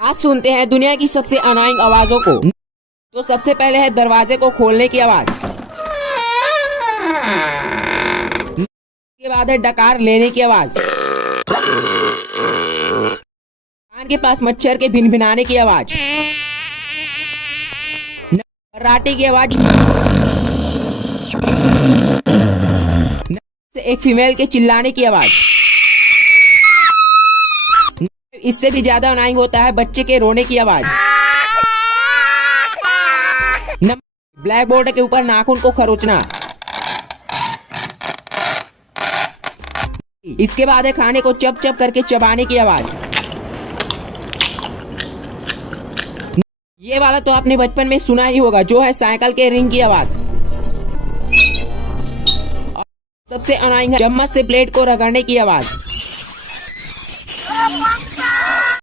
आज सुनते हैं दुनिया की सबसे अनोइंग आवाजों को। तो सबसे पहले है दरवाजे को खोलने की आवाज। इसके बाद है डकार लेने की आवाज। कान के पास मच्छर के भिनभिनाने की आवाज। राटे की आवाज। एक फीमेल के चिल्लाने की आवाज। इससे भी ज्यादा अनोइंग होता है बच्चे के रोने की आवाज। ब्लैक बोर्ड के ऊपर नाखून को खरोचना। इसके बाद है खाने को चप चप करके चबाने की आवाज। ये वाला तो आपने बचपन में सुना ही होगा, जो है साइकिल के रिंग की आवाज। सबसे अनोइंग है चम्मच से प्लेट को रगड़ने की आवाज।